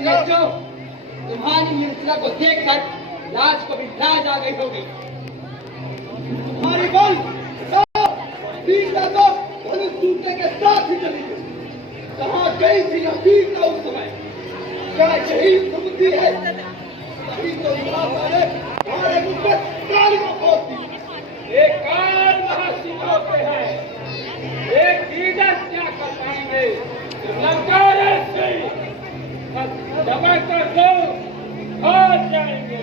बच्चों, तुम्हारी मिर्चला को देखकर लाज को भी लाज आ गई होगी। तुम्हारी बल पीछा तो धनुष टूटने के साथ ही चली गई। कहाँ गई थी ना पीछा उस समय? क्या यही सुनती है? अभी तो माता ने हमारे मुख में ताली को खोल दी। एक काल महासिंह होते हैं, एक लीडर क्या कर पाएंगे? ललकारे से दबा कर दो आ जाएंगे।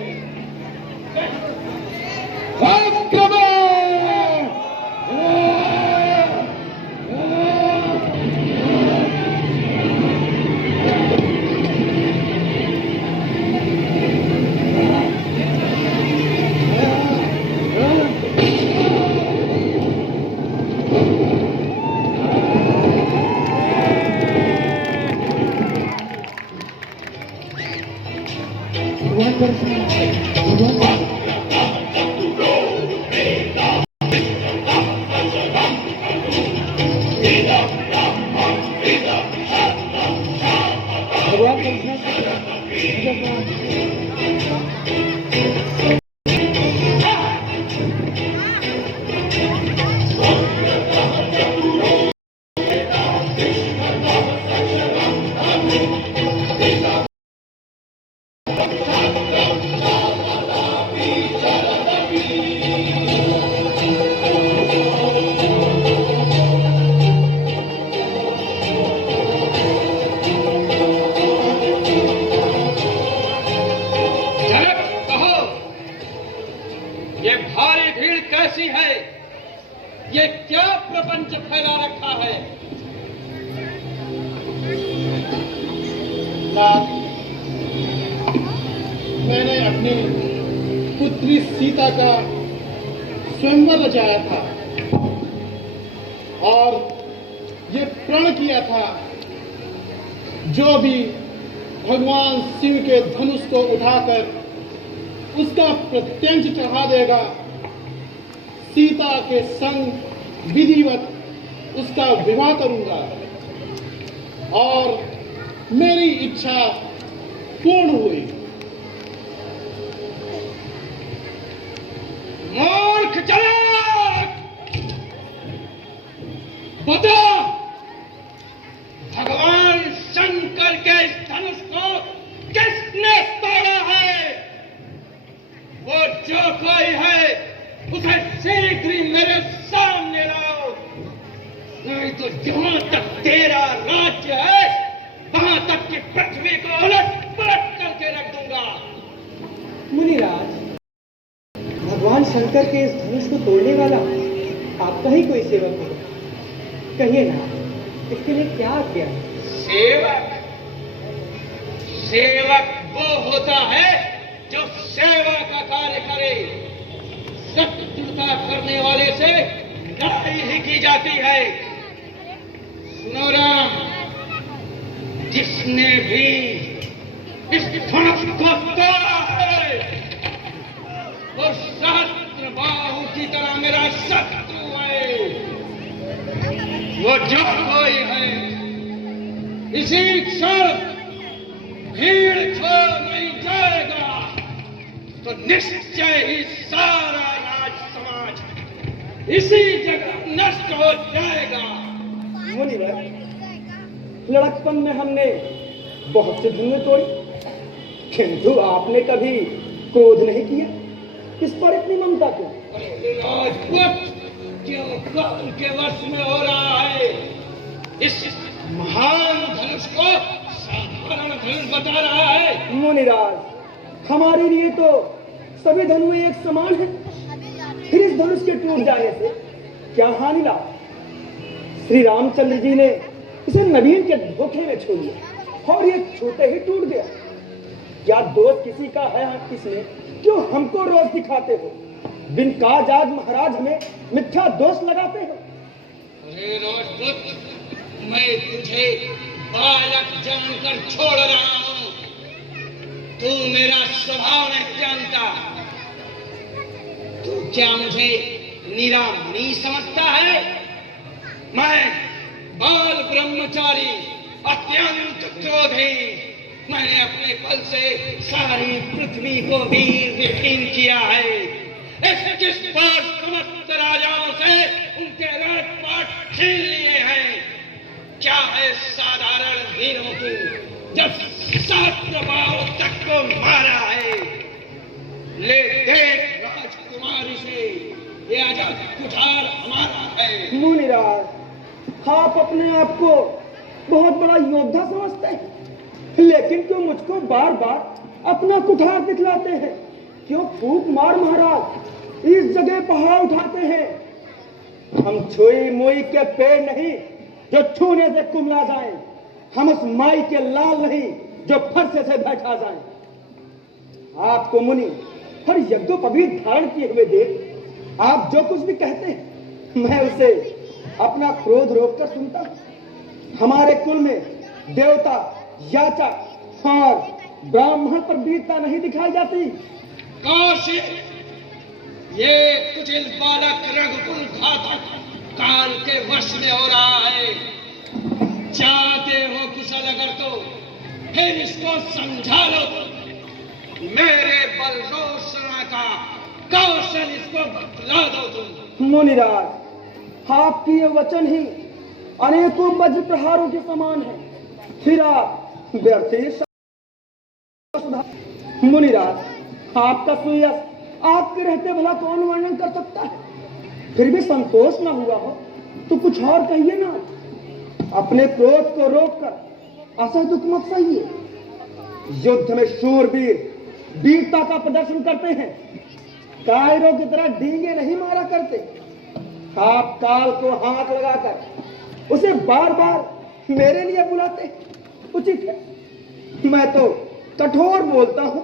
ये क्या प्रपंच फैला रखा है? मैंने अपनी पुत्री सीता का स्वयंवर रचाया था और ये प्रण किया था, जो भी भगवान शिव के धनुष को उठाकर उसका प्रत्यंश चढ़ा देगा, सीता के संग विधिवत उसका विवाह करूंगा और मेरी इच्छा पूर्ण हुई। मूर्ख चालाक, बता, भगवान शंकर के इस धनुष को किसने तोड़ा है? वो जो कोई है उसे शीघ्र ही मेरे सामने लाओ, नहीं तो जहां तक तेरा राज्य है वहां तक की पृथ्वी को उलट पलट करके रख दूंगा। मुनिराज, भगवान शंकर के इस धनुष को तोड़ने वाला आपका ही कोई सेवक होगा, कहिए ना, इसके लिए क्या किया? सेवक? सेवक वो होता है जो सेवा का कार्य करे। शत्रुता करने वाले से लड़ाई ही की जाती है। सुनो राम, जिसने भी इस धनुष को तोड़ा है वो सहस्त्र बाहु की तरह मेरा शत्रु है। वो जो कोई है इसी क्षण भीड़ छोड़ नहीं जाएगा तो निश्चय ही सारा राज समाज इसी जगह नष्ट हो जाएगा। मुनिवर, लड़कपन में हमने बहुत से धनुष तोड़ी, किंतु आपने कभी क्रोध नहीं किया। इस पर इतनी ममता क्यों? राजपूत क्यों काल के वश में हो रहा है? इस महान धनुष को साधारण धनुष बता रहा है। मुनिराज, हमारे लिए तो सभी धनुष एक समान है, फिर इस धनुष के टूट जाने से क्या हानि लाभ? श्री रामचंद्र जी ने इसे नवीन के धोखे में छू लिया और ये छूते ही टूट गया। क्या दोष किसी का है इसमें जो हमको रोज दिखाते हो? बिन काजाज महाराज हमें मिथ्या दोष लगाते हो। अरे राजपूत, मैं तुझे बालक जानकर छोड़ रहा हूं, तू मेरा स्वभाव नहीं जानता। तू क्या मुझे निरामनी समझता है? मैं बाल ब्रह्मचारी, अत्यंत क्रोधी, मैंने अपने बल से सारी पृथ्वी को वीर विहीन किया है। ऐसे किस बार समस्त राजाओं से उनके राजपाट छीन लिए हैं। क्या है साधारण वीरों की जब सहस्त्रबाहु तक को मारा है। ले देख राजकुमारी से ये आजाद कुठार हमारा है। मुनिराज, आप अपने आप को बहुत बड़ा योद्धा समझते हैं, लेकिन क्यों मुझको बार बार अपना कुठार दिखलाते हैं? क्यों फूक मार महाराज इस जगह पहाड़ उठाते हैं? हम छुई मुई के पेड़ नहीं जो छूने से कुमला जाए। हम उस माई के लाल नहीं जो फरसे से बैठा जाए। आपको मुनि हर यज्ञोपवीत धारण किए हुए देख आप जो कुछ भी कहते हैं मैं उसे अपना क्रोध रोककर सुनता हूं। हमारे कुल में देवता, याचक और ब्राह्मण पर वीरता नहीं दिखाई जाती। कौशिक, ये कुटिल बालक रघुकुल घातक काल के वश में हो रहा है। चाहते हो कुशल अगर तो फिर इसको समझा लो। मेरे बल रोशना का कौशल इसको बतला दो तुम। मुनिराज, आपकी ये वचन ही अनेकों वज्र प्रहारों के समान है। फिर आप व्यर्थ ही मुनिराज, आपका सुयश आपके रहते भला कौन वर्णन कर सकता है? फिर भी संतोष ना हुआ हो तो कुछ और कहिए ना। अपने क्रोध को रोककर असह दुख मत सहिए। युद्ध में शूरवीर वीरता का प्रदर्शन करते हैं, कायरों की तरह डींगे नहीं मारा करते। आप काल को हाथ लगाकर उसे बार बार मेरे लिए बुलाते हैं। उचित है, मैं तो कठोर बोलता हूं,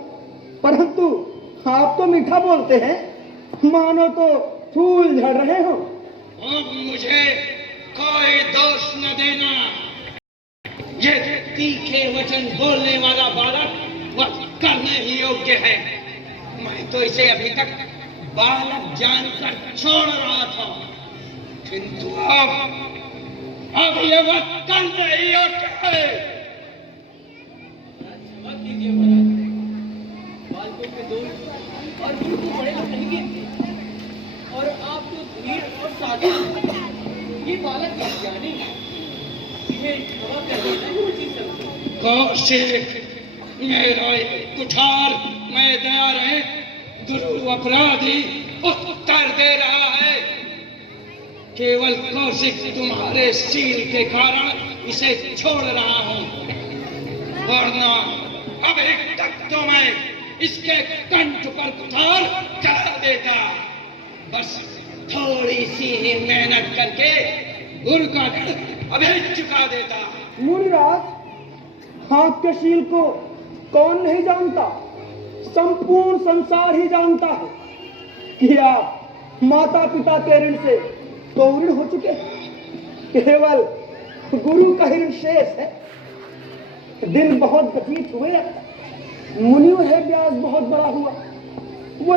परंतु आप तो मीठा बोलते हैं, मानो तो फूल झड़ रहे हो। अब मुझे कोई दोष न देना। ये तीखे वचन बोलने वाला बालक वह करने ही योग्य है। मैं तो इसे अभी तक बालक जानकर छोड़ रहा था, किंतु अब ये वह करने ही योग्य है। बालकों के दोस्त और बिल्कुल बड़े लोग नहीं गिनते, और आप तो धीर और साधु। ये बालक ज्ञानी इन्हें क्षमा कर देना ही उचित समझो। कौशिक, मेरा एक कुठार मैं दया रहे दुरु अपराधी उत्तर दे रहा है। केवल कौशिक तुम्हारे शील के कारण इसे छोड़ रहा हूं, वरना अभी तक तो मैं इसके कंठ पर कुठार चढ़ा देता। बस थोड़ी सी ही मेहनत करके गुरु का गढ़ अभी चुका देता। मुनिराज, आपके शील को कौन नहीं जानता? संपूर्ण संसार ही जानता है कि आप माता पिता के ऋण से तो ऋण हो चुके हैं। केवल गुरु का ऋण शेष है। दिन बहुत व्यतीत हुए, मुनिवर है व्यास बहुत बड़ा हुआ, वो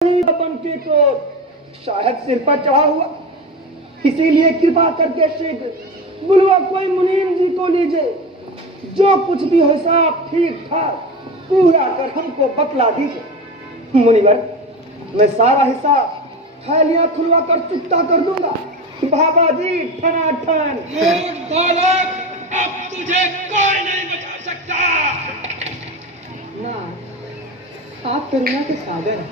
बन के तो शायद सिर पर चढ़ा हुआ। इसीलिए कृपा करके शीघ्र बुलवा कोई मुनीम जी को लीजिए, जो कुछ भी हो साहब ठीक ठाक पूरा कर हमको बतला दीजिए। मुनिवर, मैं सारा हिसाब थैलियां खुलवा कर चुकता कर दूंगा। बाबा जी ठनाठन। बालक, अब तुझे कोई नहीं बचा सकता। ना, आप करुणा के सागर हैं।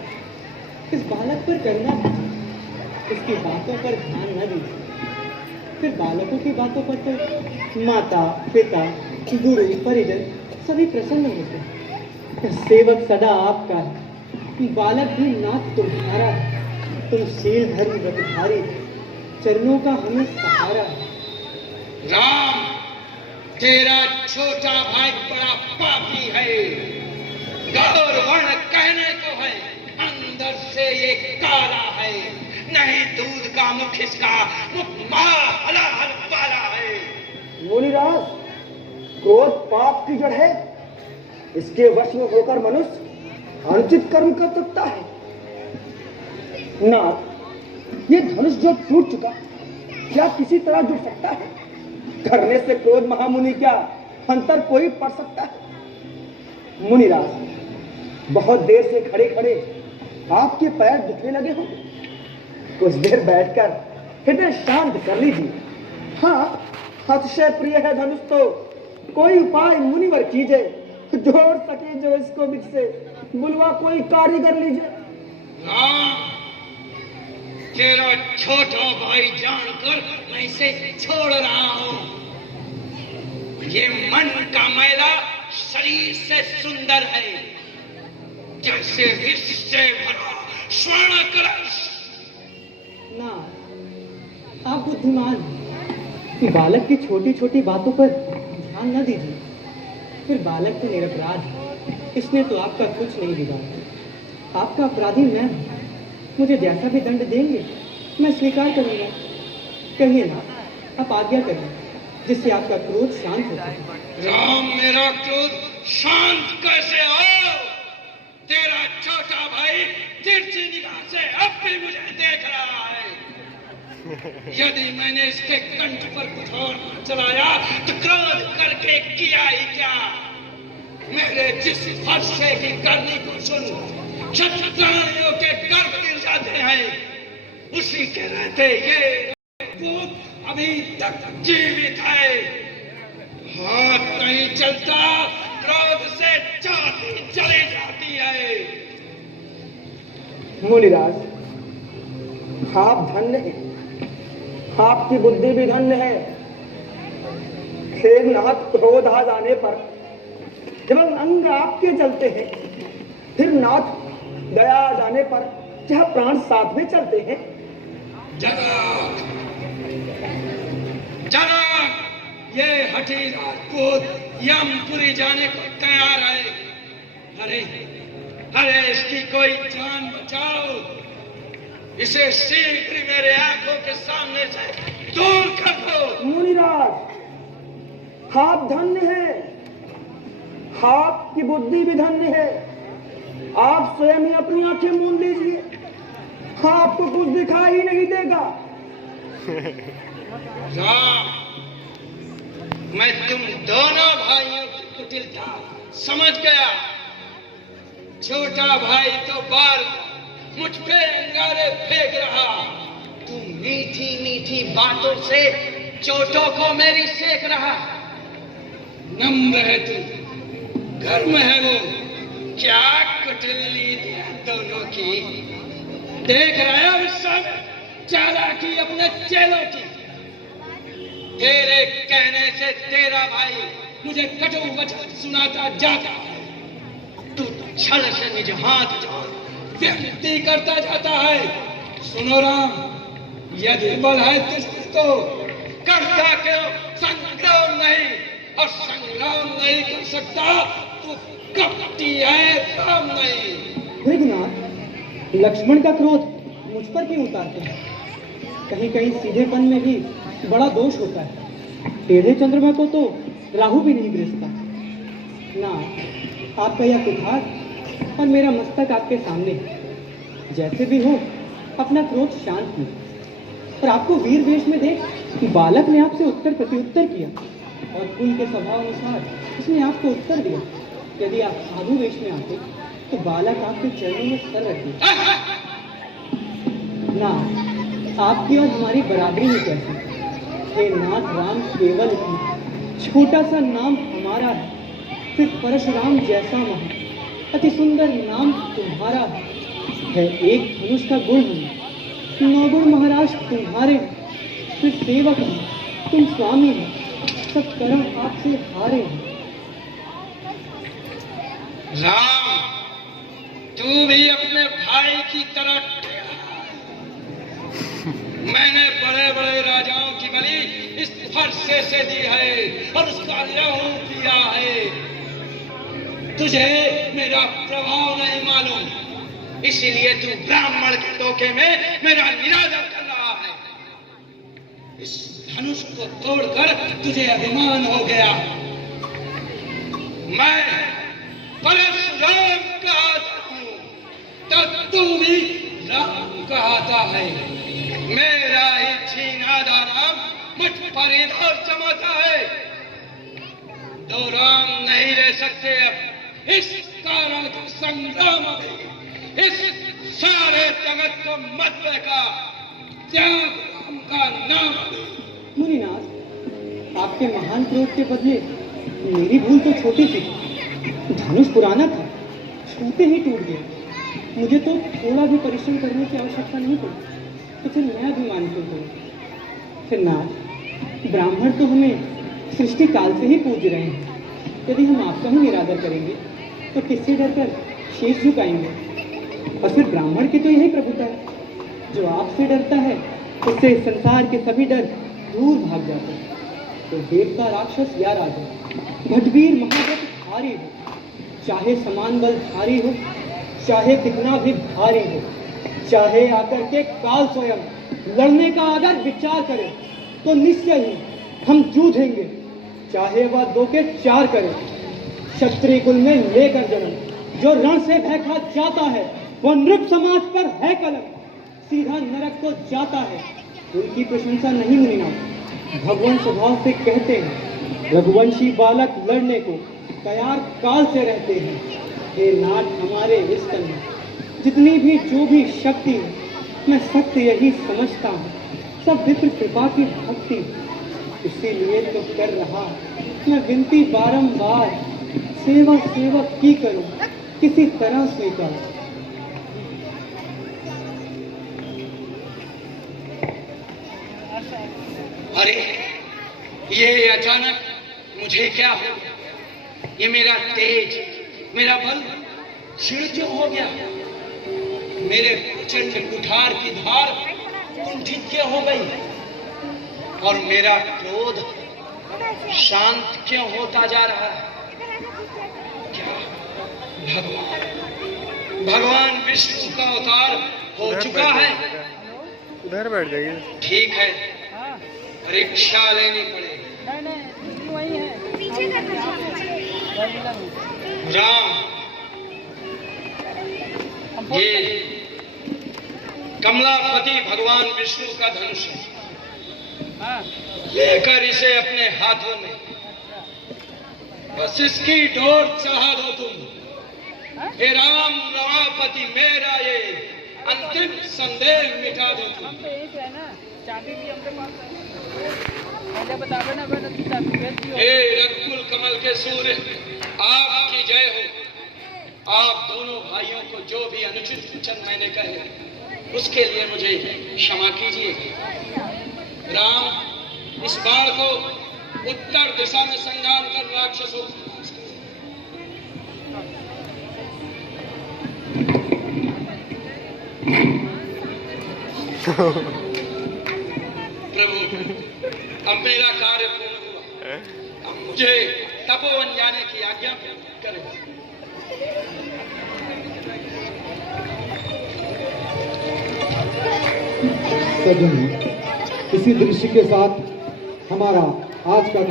इस बालक पर करुणा कीजिए, इसकी बातों पर ध्यान न दीजिए। फिर बालकों की बातों पर तो माता पिता गुरु परिजन सभी प्रसन्न होते हैं। सेवक सदा आपका है, बालक भी नाथ तुम्हारा है। तुम शील धर्म व्रतधारी, चरणों का हमें सहारा है। राम, तेरा छोटा भाई बड़ा पापी है। गौर वर्ण कहने को है, अंदर से ये काला है। नहीं दूध का मुख इसका, मुख माँ हलाहल वाला है। मुनिराज, क्रोध पाप की जड़ है। इसके वश में होकर मनुष्य अनुचित कर्म कर सकता है। नाथ, ये धनुष जो टूट चुका, क्या किसी तरह जुड़ सकता है? करने से क्रोध महामुनि क्या अंतर कोई पड़ सकता है? मुनिराज, बहुत देर से खड़े खड़े आपके पैर दुखने लगे हो, कुछ देर बैठकर हृदय शांत कर लीजिए। हाँ, अतिशय प्रिय है धनुष तो कोई उपाय मुनिवर कीजिए, जोड़ सके जो इसको मुझसे, बुलवा कोई कारीगर लीजिए। हाँ, तेरा छोटा भाई जानकर मैं इसे छोड़ रहा हूं। ये मन का मैला शरीर से सुंदर है, जैसे विष से भरा स्वर्ण कलश। ना, आप बुद्धिमान हैं। बालक की छोटी छोटी बातों पर ध्यान न दीजिए। फिर बालक तो निरपराध है, इसने तो आपका कुछ नहीं बिगाड़ा। आपका अपराधी मैं हूं। मुझे जैसा भी दंड देंगे मैं स्वीकार करूंगा। कहिए ना, आप आज्ञा करिए, जिससे आपका क्रोध शांत हो जाए। राम, मेरा क्रोध शांत कैसे हो? तेरा छोटा भाई तिरछी निगाह से अब भी मुझे देख रहा है। यदि मैंने इसके कंठ पर कुछ और चलाया तो क्रोध करके किया ही क्या? मेरे जिस फरसे की करनी को सुन क्षत्रियों के गर्भ गिर जाते हैं, उसी के रहते ये पूत अभी तक जीवित है। हाथ नहीं चलता, क्रोध से छाती जली जाती है। मुनिराज, आप धन्य हैं, आपकी बुद्धि भी धन्य है। खेल नाथ क्रोध आ जाने पर जब अंग आपके चलते हैं, फिर नाथ दया आ जाने पर जहाँ प्राण साथ में चलते हैं। जनक, जनक, ये हठी राजपूत यमपुरी जाने को तैयार है। अरे अरे, इसकी कोई जान बचाओ। इसे शीघ्र मेरे आंखों के सामने से दूर कर दो। मुनिराज, आप धन्य हैं, आपकी बुद्धि भी धन्य है। आप स्वयं ही अपनी आंखें मूंद लीजिए, आपको कुछ दिखाई ही नहीं देगा। राम, मैं तुम दोनों भाइयों की कुटिलता समझ गया। छोटा भाई तो बार मुझ पे अंगारे फेंक रहा, तू मीठी मीठी बातों से चोटों को मेरी सेक रहा। नम्र है तू, गर्म है वो, क्या कुटिली दोनों की। देख रहे हो सब चालाकी अपने चेलों की। तेरे कहने से तेरा भाई मुझे कटु वचन सुनाता जाता है, तू छल से निज हाथ व्यक्ति करता जाता है। सुनो राम, यदि बल है तुझमें तो करता क्यों संग्राम नहीं, और संग्राम नहीं कर सकता तो कपटी है राम नहीं। मेघनाथ, लक्ष्मण का क्रोध मुझ पर क्यों उतारते हैं? कहीं कहीं सीधेपन में भी बड़ा दोष होता है। टेढ़े चंद्रमा को तो राहु भी नहीं गिरता। ना, आपका यह कुठार और मेरा मस्तक आपके सामने है। जैसे भी हो अपना क्रोध शांत किया। और आपको वीर वेश में देख बालक ने आपसे उत्तर प्रत्युत्तर किया, और कुल के स्वभाव अनुसार उसने आपको उत्तर दिया। यदि आप साधु वेश में आते तो बालक आपके चरणों में सर रख देता। ना, आपकी और हमारी बराबरी में कैसी? हे नाथ राम, केवल इतना छोटा सा नाम हमारा है, फिर परशुराम जैसा महा अति सुंदर नाम तुम्हारा है। एक धनुष का गुण है, 9 गुण महाराज तुम्हारे, फिर सेवक हैं, तुम स्वामी हैं, सब कर्म आपसे हारे हैं। राम, तू भी अपने भाई की तरह टेढ़ा है। मैंने बड़े बड़े राजाओं की बलि इस फरसे से दी है और उसका लहू पिया है। तुझे मेरा प्रभाव नहीं मालूम, इसीलिए तू ब्राह्मण के धोखे में मेरा निरादर कर रहा है। इस धनुष को तोड़कर तुझे अभिमान हो गया। मैं परशुराम कहता हूं, तब तू भी राम कहता है। मेरा ही छीनादा राम मुझ पर इधर चमाता है। दो राम नहीं रह सकते अब। इस कारण संग्राम में इस सारे जगत को मत का त्याग राम का नाम दे। मुनिनाथ, आपके महान प्रयोग के बदले मेरी भूल तो छोटी सी, धनुष पुराना था, छूते ही टूट गया। मुझे तो थोड़ा भी परिश्रम करने की आवश्यकता नहीं पड़ी, तो फिर मैं अभिमान क्यों करूं? फिर नाथ, ब्राह्मण तो हमें सृष्टि काल से ही पूज रहे हैं। यदि हम आपका ही निरादर करेंगे तो किससे डरकर शीश झुकाएंगे? और फिर ब्राह्मण की तो यही प्रभुता है, जो आपसे डरता है उससे संसार के सभी डर दूर भाग जाते हैं। तो देवता, राक्षस या राजा, भटवीर महारथ भारी हो, चाहे समान बल भारी हो, चाहे कितना भी भारी हो, चाहे आकर के काल स्वयं लड़ने का अगर विचार करे तो निश्चय ही हम जूझेंगे, चाहे वह 2 के 4 करे। क्षत्रिय कुल में लेकर जन्म, जो रण से भय खा जाता है वो नृप समाज पर है कलम, सीधा नरक को जाता है। उनकी प्रशंसा नहीं मुनिनाथ, भगवान स्वभाव से कहते हैं, रघुवंशी बालक लड़ने को तैयार काल से रहते हैं। हे नाथ, हमारे इस तन में जितनी भी जो भी शक्ति है, मैं सत्य यही समझता हूँ, सब विप्र कृपा की भक्ति। इसीलिए तो कर रहा मैं विनती बारंबार, सेवा सेवक की करूं किसी तरह स्वीकार। अरे ये अचानक मुझे क्या हो गया? ये मेरा तेज, मेरा बल क्षीण क्यों हो गया? मेरे प्रचंड कुठार की धार कुंठित क्यों हो गई? और मेरा क्रोध शांत क्यों होता जा रहा है? क्या भगवान विष्णु का अवतार हो चुका है? उधर बैठ जाइए। ठीक है, परीक्षा लेनी पड़ेगी। राम, ये कमलापति भगवान विष्णु का धनुष है, लेकर इसे अपने हाथों में बस इसकी डोर चढ़ा दो तुम। हे राम रमापति, मेरा ये अंतिम संदेह मिटा दो तुम। हे रघुकुल कमल के सूर्य, आपकी जय हो। आप दोनों भाइयों को जो भी अनुचित वचन मैंने कहे उसके लिए मुझे क्षमा कीजिए। राम, इस बाण को उत्तर दिशा में संधान कर राक्षसों प्रभु, अब मेरा कार्य पूर्ण हुआ, अब मुझे तपोवन जाने की आज्ञा करें। सज्जन, इसी दृश्य के साथ हमारा आज का